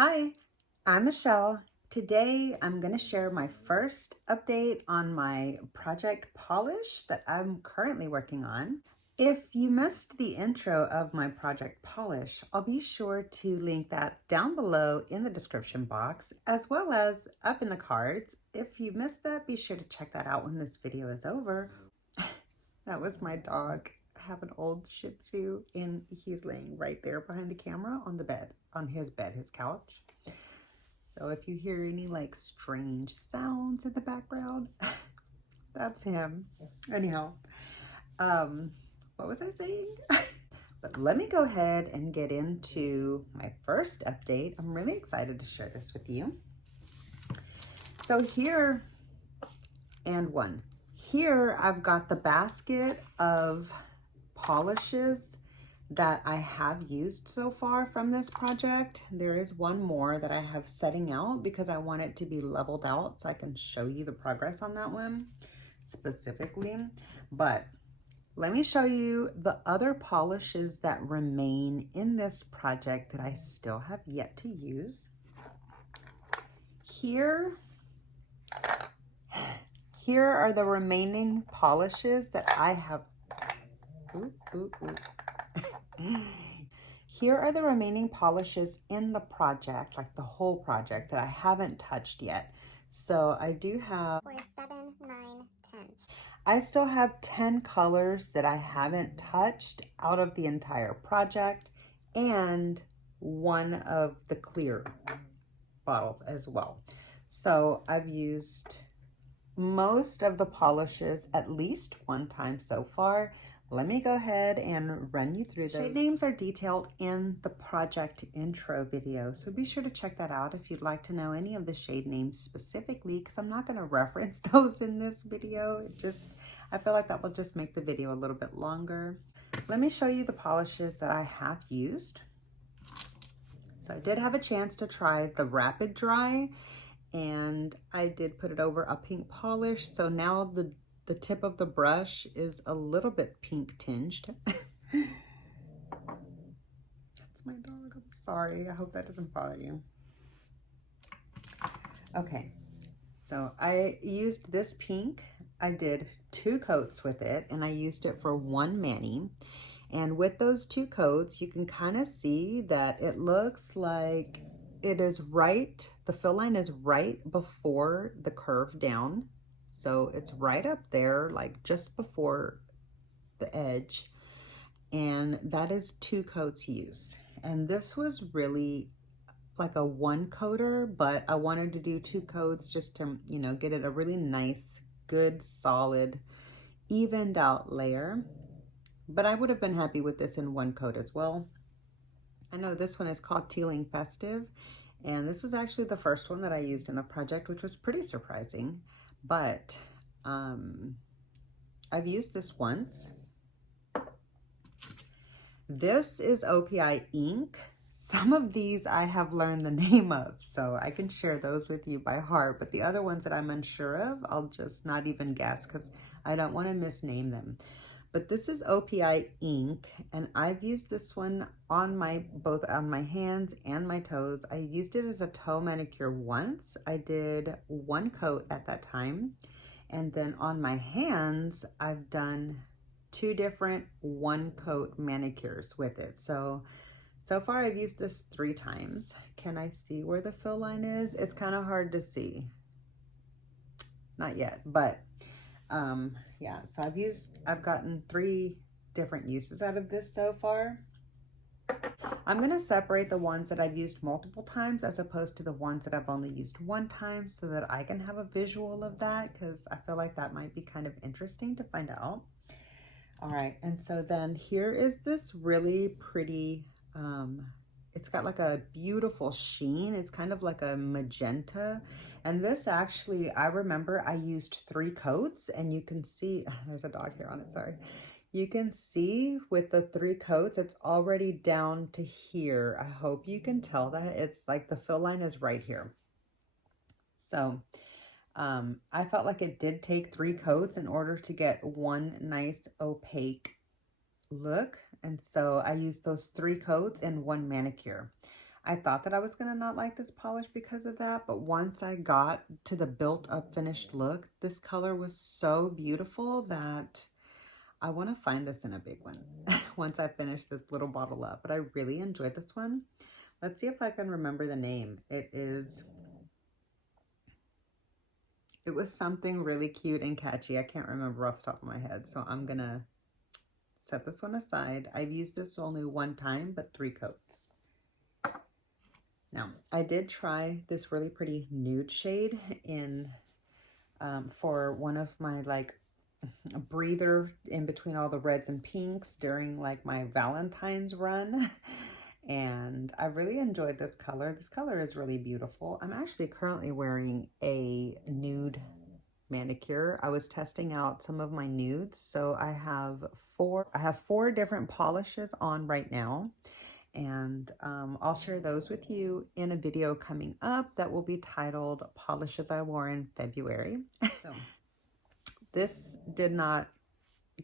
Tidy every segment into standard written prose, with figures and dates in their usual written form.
Hi, I'm Michelle. Today I'm going to share my first update on my project polish that I'm currently working on. If you missed the intro of my project polish, I'll be sure to link that down below in the description box as well as up in the cards. If you missed that, be sure to check that out when this video is over. That was my dog. I have an old Shih Tzu and he's laying right there behind the camera on the bed, his couch. So if you hear any like strange sounds in the background, that's him. Anyhow, what was I saying? But let me go ahead and get into my first update. I'm really excited to share this with you. So here I've got the basket of polishes that I have used so far from this project. There is one more that I have setting out because I want it to be leveled out so I can show you the progress on that one specifically. But let me show you the other polishes that remain in this project that I still have yet to use. Here are the remaining polishes that I have. Here are the remaining polishes in the project, like the whole project that I haven't touched yet. So I do have 4, 7, 9, 10. I still have 10 colors that I haven't touched out of the entire project and one of the clear bottles as well. So I've used most of the polishes at least one time so far. Let me go ahead and run you through those. Shade names are detailed in the project intro video, so be sure to check that out if you'd like to know any of the shade names specifically, because I'm not going to reference those in this video. I feel like that will just make the video a little bit longer. Let me show you the polishes that I have used. So I did have a chance to try the Rapid Dry, and I did put it over a pink polish, so now the tip of the brush is a little bit pink tinged. That's my dog, I'm sorry. I hope that doesn't bother you. Okay, so I used this pink. I did 2 coats with it, and I used it for 1 mani. And with those 2 coats, you can kind of see that it looks like it is right, the fill line is right before the curve down. So it's right up there, like just before the edge. And that is 2 coats use. And this was really like a 1 coater, but I wanted to do 2 coats just to, you know, get it a really nice, good, solid, evened out layer. But I would have been happy with this in 1 coat as well. I know this one is called Tealing Festive, and this was actually the first one that I used in the project, which was pretty surprising. But I've used this once. This is OPI ink. Some of these I have learned the name of, so I can share those with you by heart. But the other ones that I'm unsure of, I'll just not even guess because I don't want to misname them. But this is OPI ink, and I've used this one on both on my hands and my toes. I used it as a toe manicure once. I did 1 coat at that time. And then on my hands, I've done 2 different 1 coat manicures with it. So far I've used this 3 times. Can I see where the fill line is? It's kind of hard to see. Not yet, but yeah, so I've gotten 3 different uses out of this so far. I'm going to separate the ones that I've used multiple times as opposed to the ones that I've only used 1 time so that I can have a visual of that, because I feel like that might be kind of interesting to find out. All right, and so then here is this really pretty, it's got like a beautiful sheen. It's kind of like a magenta. And this actually, I remember I used 3 coats, and you can see, there's a dog here on it, sorry. You can see with the 3 coats, it's already down to here. I hope you can tell that. It's like the fill line is right here. So I felt like it did take 3 coats in order to get one nice opaque look. And so I used those 3 coats and 1 manicure. I thought that I was going to not like this polish because of that, but once I got to the built up finished look, this color was so beautiful that I want to find this in a big one once I finish this little bottle up. But I really enjoyed this one. Let's see if I can remember the name. It was something really cute and catchy. I can't remember off the top of my head, so I'm going to set this one aside. I've used this only one time, but 3 coats. Now, I did try this really pretty nude shade in for one of my like a breather in between all the reds and pinks during like my Valentine's run. And I really enjoyed this color. This color is really beautiful. I'm actually currently wearing a nude manicure. I was testing out some of my nudes. So I have 4 different polishes on right now. And I'll share those with you in a video coming up that will be titled Polishes I Wore in February. So this did not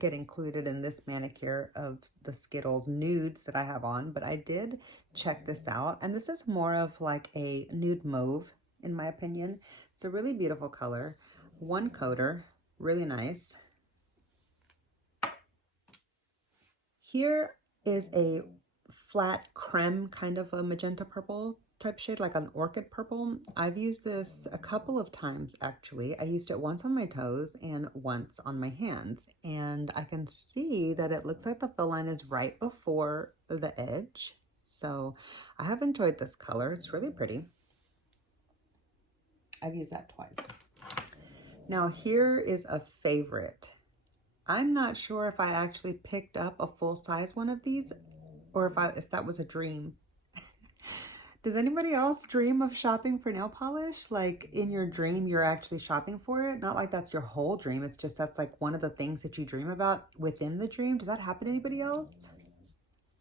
get included in this manicure of the Skittles nudes that I have on, but I did check this out. And this is more of like a nude mauve, in my opinion. It's a really beautiful color. 1 coater, really nice. Here is a flat creme kind of a magenta purple type shade, like an orchid purple. I've used this a couple of times actually. I used it once on my toes and once on my hands, and I can see that it looks like the fill line is right before the edge. So I have enjoyed this color. It's really pretty. I've used that twice. Now here is a favorite. I'm not sure if I actually picked up a full-size one of these or if that was a dream. Does anybody else dream of shopping for nail polish? Like in your dream, you're actually shopping for it? Not like that's your whole dream. It's just that's like one of the things that you dream about within the dream. Does that happen to anybody else?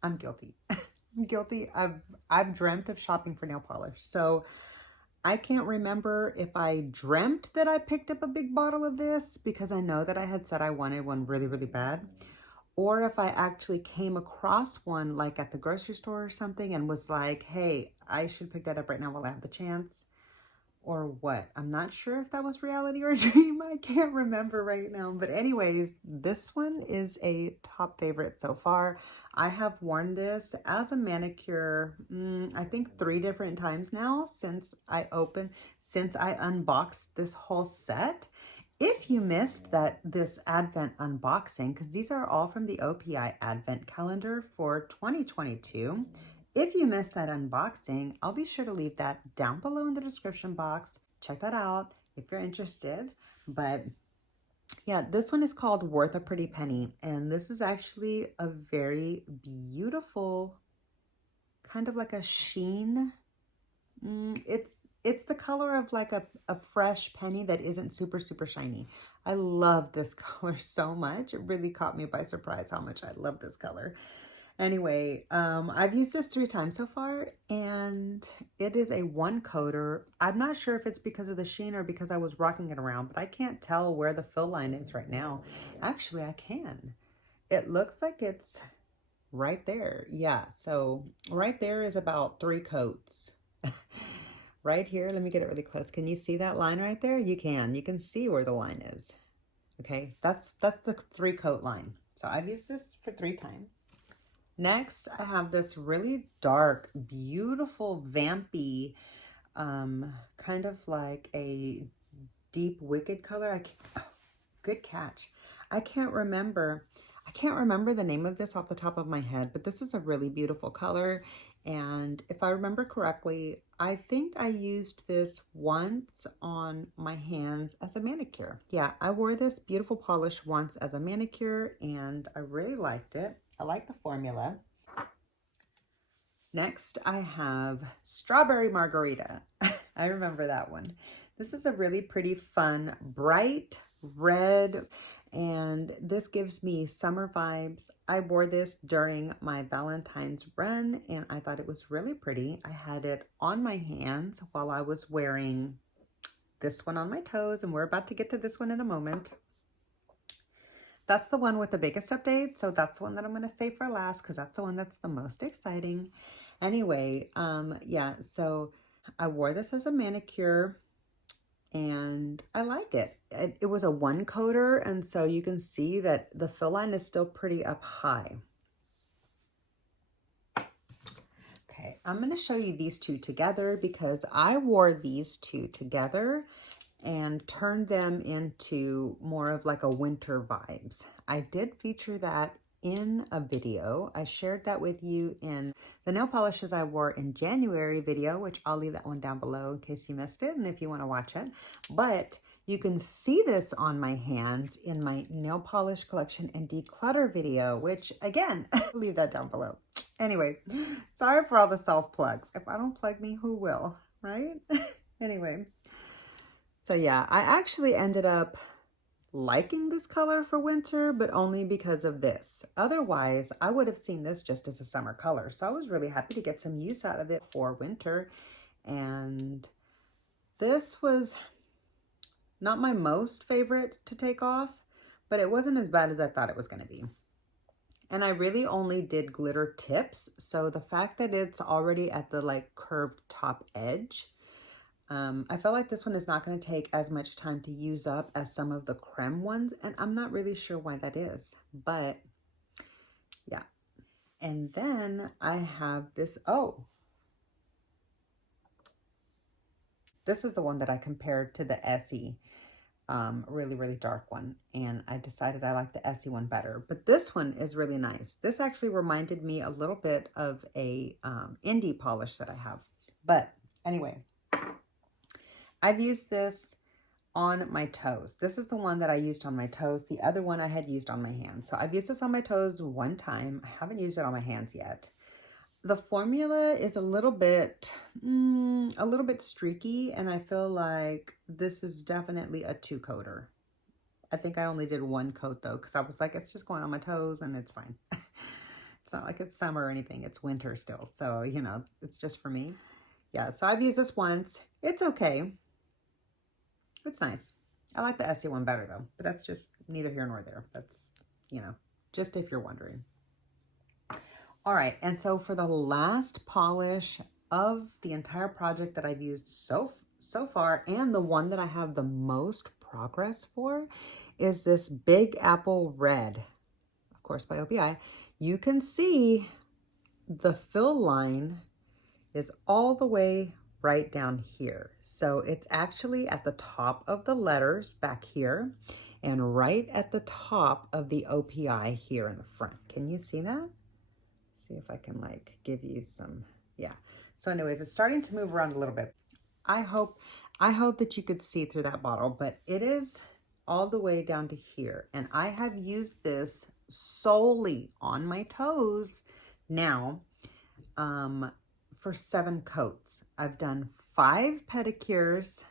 I'm guilty. I'm guilty. I've dreamt of shopping for nail polish. So I can't remember if I dreamt that I picked up a big bottle of this because I know that I had said I wanted one really, really bad, or if I actually came across one like at the grocery store or something and was like, hey, I should pick that up right now while I have the chance, or what. I'm not sure if that was reality or a dream. I can't remember right now. But anyways, this one is a top favorite so far. I have worn this as a manicure, I think 3 different times now since I unboxed this whole set. If you missed this Advent unboxing, because these are all from the OPI Advent calendar for 2022, if you missed that unboxing, I'll be sure to leave that down below in the description box. Check that out if you're interested. But yeah, this one is called Worth a Pretty Penny, and this is actually a very beautiful, kind of like a sheen. It's the color of like a fresh penny that isn't super, super shiny. I love this color so much. It really caught me by surprise how much I love this color. Anyway, I've used this 3 times so far, and it is a 1 coater. I'm not sure if it's because of the sheen or because I was rocking it around, but I can't tell where the fill line is right now. Actually, I can. It looks like it's right there. Yeah, so right there is about 3 coats. Right here, let me get it really close. Can you see that line right there? You can see where the line is. Okay, that's the 3 coat line. So I've used this for 3 times. Next, I have this really dark, beautiful, vampy, kind of like a deep wicked color. Good catch. I can't remember the name of this off the top of my head, but this is a really beautiful color. And if I remember correctly, I think I used this once on my hands as a manicure. Yeah, I wore this beautiful polish once as a manicure, and I really liked it. I like the formula. Next, I have Strawberry Margarita. I remember that one. This is a really pretty fun, bright red, and this gives me summer vibes. I wore this during my Valentine's run, and I thought it was really pretty. I had it on my hands while I was wearing this one on my toes, and we're about to get to this one in a moment. That's the one with the biggest update, so that's the one that I'm going to save for last because that's the one that's the most exciting. Anyway, yeah, so I wore this as a manicure and I like it. It was a one coater, and so you can see that the fill line is still pretty up high. Okay, I'm going to show you these two together because I wore these two together and turned them into more of like a winter vibes. I did feature that in a video. I shared that with you in the nail polishes I wore in January video, which I'll leave that one down below in case you missed it and if you want to watch it. But you can see this on my hands in my nail polish collection and declutter video, which again, leave that down below. Anyway, sorry for all the self plugs. If I don't plug me, who will, right? Anyway. So yeah, I actually ended up liking this color for winter, but only because of this. Otherwise, I would have seen this just as a summer color. So I was really happy to get some use out of it for winter. And this was not my most favorite to take off, but it wasn't as bad as I thought it was going to be. And I really only did glitter tips. So the fact that it's already at the like curved top edge, I felt like this one is not going to take as much time to use up as some of the creme ones, and I'm not really sure why that is, but yeah. And then I have this, this is the one that I compared to the Essie, really, really dark one, and I decided I like the Essie one better, but this one is really nice. This actually reminded me a little bit of a indie polish that I have, but anyway. I've used this on my toes. This is the one that I used on my toes. The other one I had used on my hands. So I've used this on my toes one time. I haven't used it on my hands yet. The formula is a little bit streaky, and I feel like this is definitely a 2-coater. I think I only did 1 coat though, because I was like, it's just going on my toes and it's fine. It's not like it's summer or anything. It's winter still. So, you know, it's just for me. Yeah, so I've used this once. It's okay. It's nice. I like the Essie one better though, but that's just neither here nor there. That's, you know, just if you're wondering. All right, and so for the last polish of the entire project that I've used so far, and the one that I have the most progress for, is this Big Apple Red, of course by OPI. You can see the fill line is all the way right down here. So it's actually at the top of the letters back here and right at the top of the OPI here in the front. Can you see that? See if I can like give you some, yeah. So anyways, it's starting to move around a little bit. I hope that you could see through that bottle, but it is all the way down to here. And I have used this solely on my toes now, for 7 coats. I've done 5 pedicures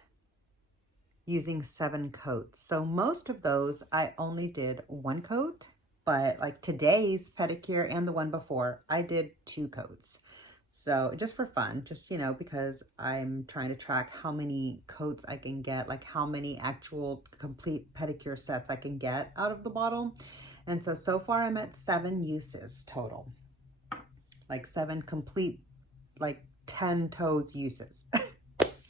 using 7 coats. So most of those I only did 1 coat, but like today's pedicure and the one before, I did 2 coats. So just for fun, just, you know, because I'm trying to track how many coats I can get, like how many actual complete pedicure sets I can get out of the bottle. And so far I'm at 7 uses total, like 7 complete, like 10 toes uses.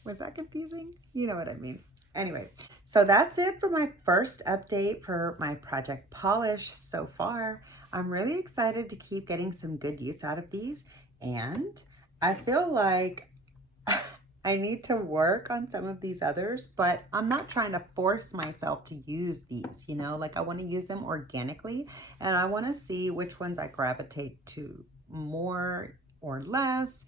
Was that confusing? You know what I mean. Anyway, so that's it for my first update for my project polish so far. I'm really excited to keep getting some good use out of these, and I feel like I need to work on some of these others, but I'm not trying to force myself to use these, you know, like I want to use them organically, and I want to see which ones I gravitate to more or less,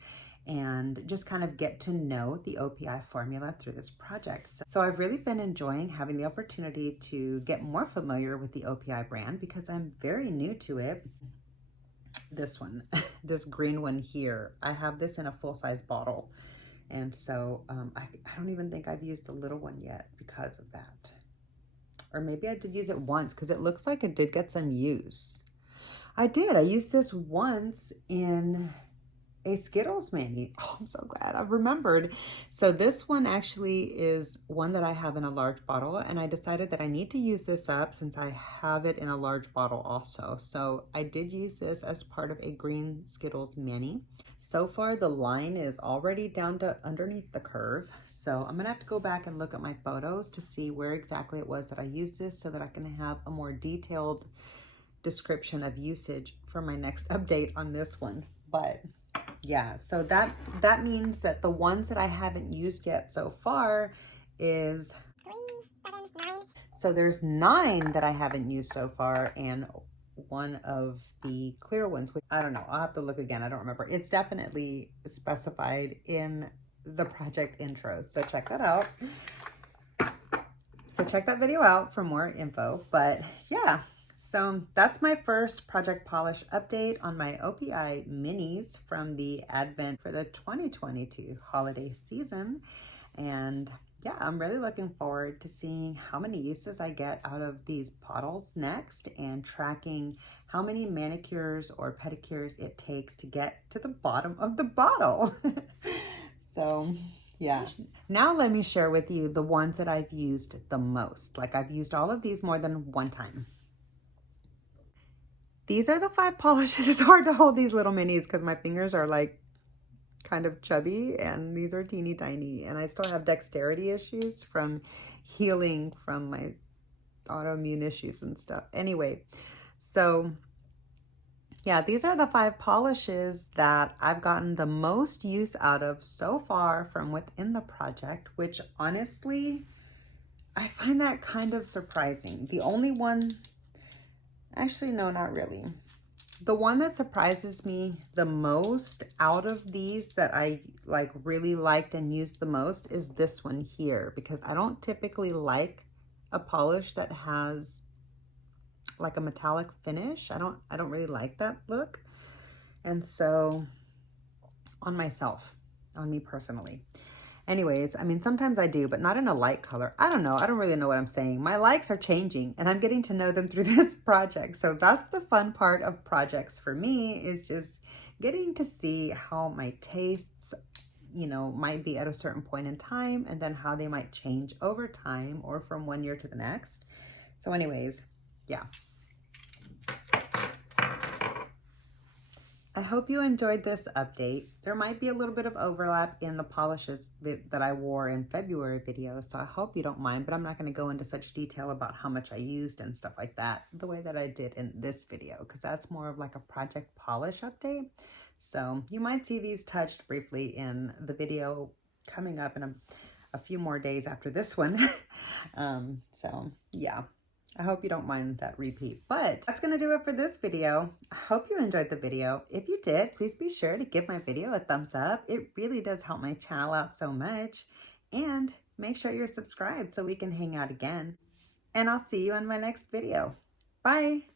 and just kind of get to know the OPI formula through this project. So I've really been enjoying having the opportunity to get more familiar with the OPI brand because I'm very new to it. This one, this green one here, I have this in a full-size bottle. And so I don't even think I've used the little one yet because of that. Or maybe I did use it once because it looks like it did get some use. I did. I used this once in a Skittles mani. Oh, I'm so glad I remembered. So this one actually is one that I have in a large bottle, and I decided that I need to use this up since I have it in a large bottle also. So I did use this as part of a green Skittles mani. So far the line is already down to underneath the curve. So I'm gonna have to go back and look at my photos to see where exactly it was that I used this so that I can have a more detailed description of usage for my next update on this one. But yeah, so that means that the ones that I haven't used yet so far is 3, 7, 9. so there's 9 that I haven't used so far, and one of the clear ones, which I don't know, I'll have to look again, I don't remember. It's definitely specified in the project intro, so check that out. So check that video out for more info. But yeah, so that's my first project polish update on my OPI minis from the advent for the 2022 holiday season. And yeah, I'm really looking forward to seeing how many uses I get out of these bottles next, and tracking how many manicures or pedicures it takes to get to the bottom of the bottle. So yeah, now let me share with you the ones that I've used the most. Like, I've used all of these more than one time. These are the 5 polishes. It's hard to hold these little minis because my fingers are like kind of chubby, and these are teeny tiny, and I still have dexterity issues from healing from my autoimmune issues and stuff. Anyway, so yeah, these are the 5 polishes that I've gotten the most use out of so far from within the project, which honestly, I find that kind of surprising. The only one, actually, no, not really. The one that surprises me the most out of these that I like really liked and used the most is this one here, because I don't typically like a polish that has like a metallic finish. I don't really like that look. And so on myself, on me personally. Anyways, I mean, sometimes I do, but not in a light color. I don't know. I don't really know what I'm saying. My likes are changing, and I'm getting to know them through this project. So that's the fun part of projects for me, is just getting to see how my tastes, you know, might be at a certain point in time, and then how they might change over time or from one year to the next. So anyways, yeah. I hope you enjoyed this update. There might be a little bit of overlap in the polishes that I wore in February video, so I hope you don't mind, but I'm not going to go into such detail about how much I used and stuff like that the way that I did in this video, because that's more of like a project polish update. So you might see these touched briefly in the video coming up in a few more days after this one. So yeah. I hope you don't mind that repeat, but that's going to do it for this video. I hope you enjoyed the video. If you did, please be sure to give my video a thumbs up. It really does help my channel out so much. And make sure you're subscribed so we can hang out again. And I'll see you in my next video. Bye.